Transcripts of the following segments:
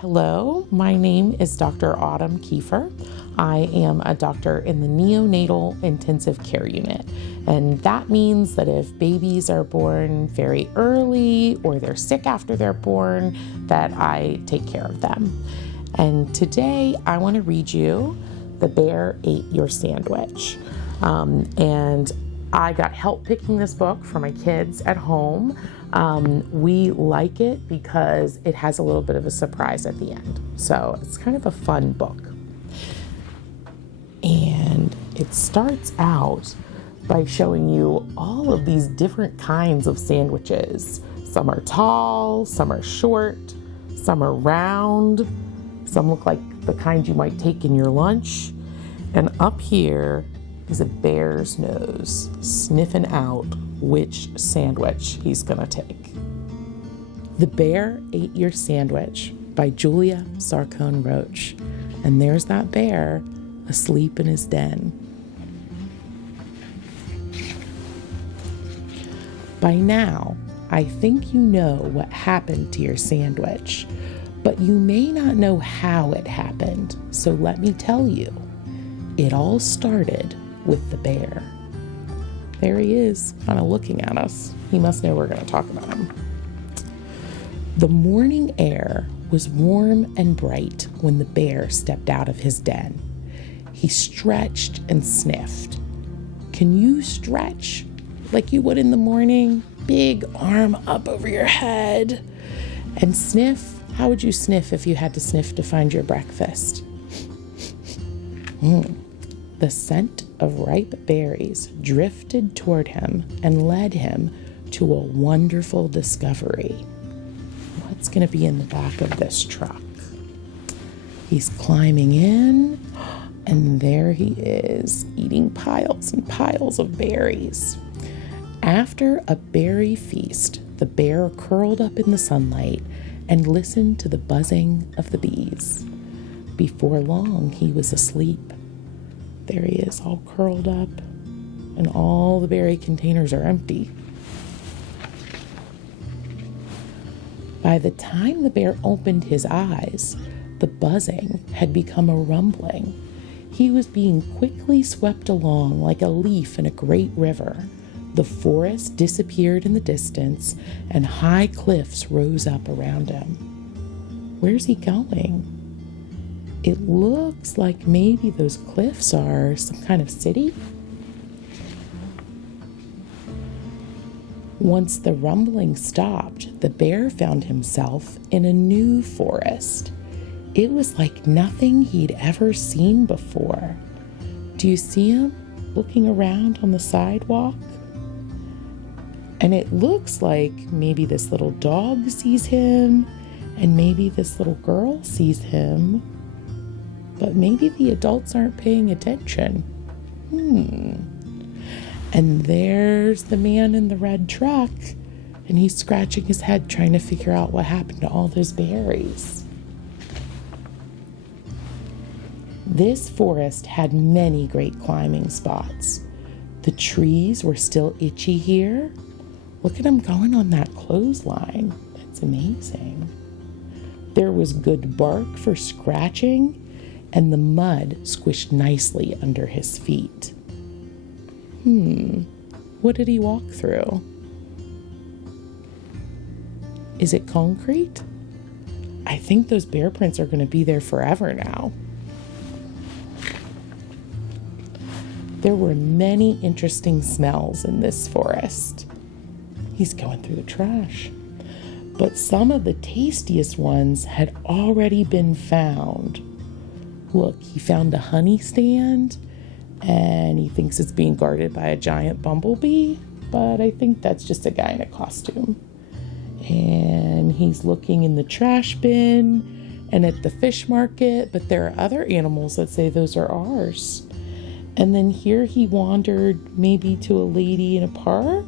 Hello, my name is Dr. Autumn Kiefer. I am a doctor in the Neonatal Intensive Care Unit, and that means that if babies are born very early or they're sick after they're born, that I take care of them. And today I want to read you The Bear Ate Your Sandwich. And I got help picking this book for my kids at home. We like it because it has a little bit of a surprise at the end. So it's kind of a fun book. And it starts out by showing you all of these different kinds of sandwiches. Some are tall, some are short, some are round, some look like the kind you might take in your lunch. And up here is a bear's nose sniffing out which sandwich he's gonna take. The Bear Ate Your Sandwich by Julia Sarcone Roach. And there's that bear asleep in his den. By now, I think you know what happened to your sandwich, but you may not know how it happened, so let me tell you. It all started with the bear. There he is, kind of looking at us. He must know we're going to talk about him. The morning air was warm and bright when the bear stepped out of his den. He stretched and sniffed. Can you stretch like you would in the morning? Big arm up over your head. And sniff? How would you sniff if you had to sniff to find your breakfast? The scent of ripe berries drifted toward him and led him to a wonderful discovery. What's going to be in the back of this truck? He's climbing in, and there he is, eating piles and piles of berries. After a berry feast, the bear curled up in the sunlight and listened to the buzzing of the bees. Before long, he was asleep. There he is, all curled up, and all the berry containers are empty. By the time the bear opened his eyes, the buzzing had become a rumbling. He was being quickly swept along like a leaf in a great river. The forest disappeared in the distance, and high cliffs rose up around him. Where's he going? It looks like maybe those cliffs are some kind of city. Once the rumbling stopped, the bear found himself in a new forest. It was like nothing he'd ever seen before. Do you see him looking around on the sidewalk? And it looks like maybe this little dog sees him, and maybe this little girl sees him. But maybe the adults aren't paying attention. And there's the man in the red truck, and he's scratching his head trying to figure out what happened to all those berries. This forest had many great climbing spots. The trees were still itchy here. Look at him going on that clothesline. That's amazing. There was good bark for scratching, and the mud squished nicely under his feet. What did he walk through? Is it concrete? I think those bear prints are going to be there forever now. There were many interesting smells in this forest. He's going through the trash. But some of the tastiest ones had already been found. Look, he found a honey stand, and he thinks it's being guarded by a giant bumblebee, but I think that's just a guy in a costume. And he's looking in the trash bin and at the fish market, but there are other animals that say those are ours. And then here he wandered maybe to a lady in a park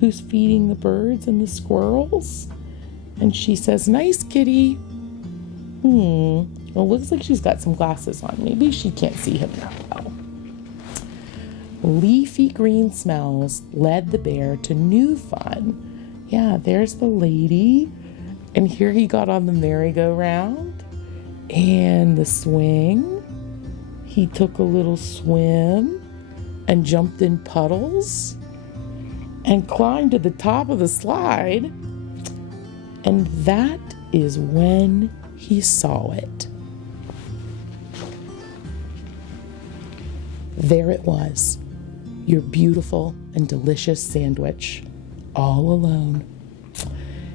who's feeding the birds and the squirrels. And she says, "Nice kitty." Well, looks like she's got some glasses on. Maybe she can't see him that well. Leafy green smells led the bear to new fun. Yeah, there's the lady. And here he got on the merry-go-round. And the swing, he took a little swim and jumped in puddles and climbed to the top of the slide. And that is when he saw it. There it was, your beautiful and delicious sandwich, all alone.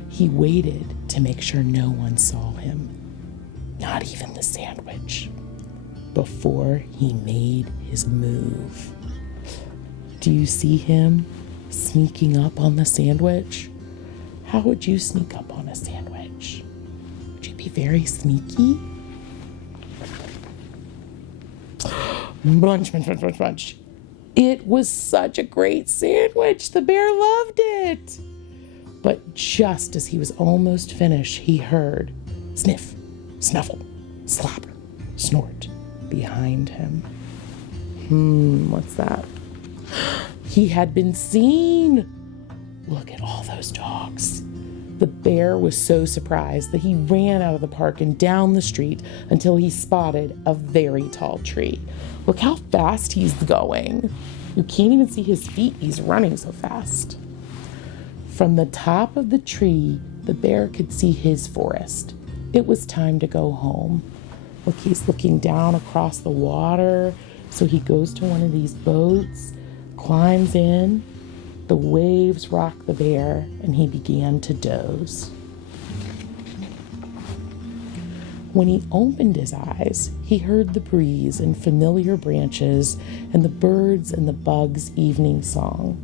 He waited to make sure no one saw him, not even the sandwich, before he made his move. Do you see him sneaking up on the sandwich? How would you sneak up on a sandwich? Would you be very sneaky? Munch, munch, munch, munch, munch. It was such a great sandwich. The bear loved it. But just as he was almost finished, he heard sniff, snuffle, slap, snort behind him. What's that? He had been seen. Look at all those dogs. The bear was so surprised that he ran out of the park and down the street until he spotted a very tall tree. Look how fast he's going. You can't even see his feet. He's running so fast. From the top of the tree, the bear could see his forest. It was time to go home. Look, he's looking down across the water. So he goes to one of these boats, climbs in. The waves rocked the bear, and he began to doze. When he opened his eyes, he heard the breeze and familiar branches and the birds and the bugs' evening song.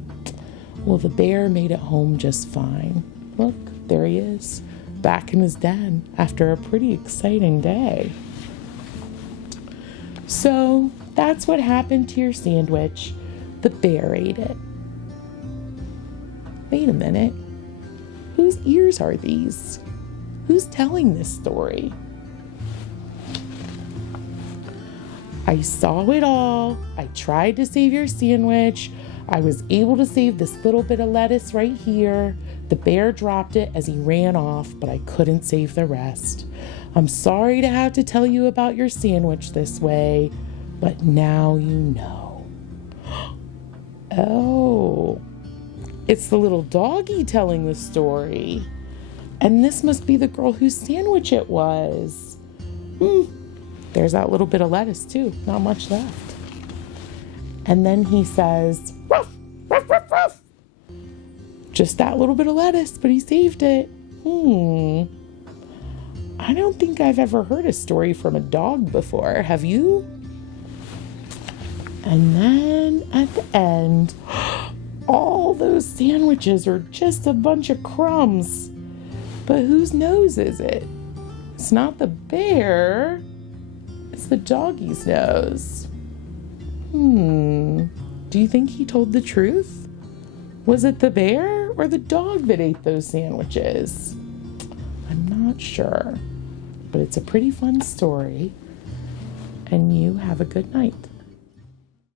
Well, the bear made it home just fine. Look, there he is, back in his den after a pretty exciting day. So that's what happened to your sandwich. The bear ate it. Wait a minute. Whose ears are these? Who's telling this story? I saw it all. I tried to save your sandwich. I was able to save this little bit of lettuce right here. The bear dropped it as he ran off, but I couldn't save the rest. I'm sorry to have to tell you about your sandwich this way, but now you know. Oh, it's the little doggy telling the story. And this must be the girl whose sandwich it was. There's that little bit of lettuce too, not much left. And then he says, ruff, ruff, ruff, ruff. Just that little bit of lettuce, but he saved it. I don't think I've ever heard a story from a dog before. Have you? And then at the end, all those sandwiches are just a bunch of crumbs. But whose nose is it? It's not the bear. It's the doggy's nose. Do you think he told the truth? Was it the bear or the dog that ate those sandwiches? I'm not sure, but it's a pretty fun story. And you have a good night.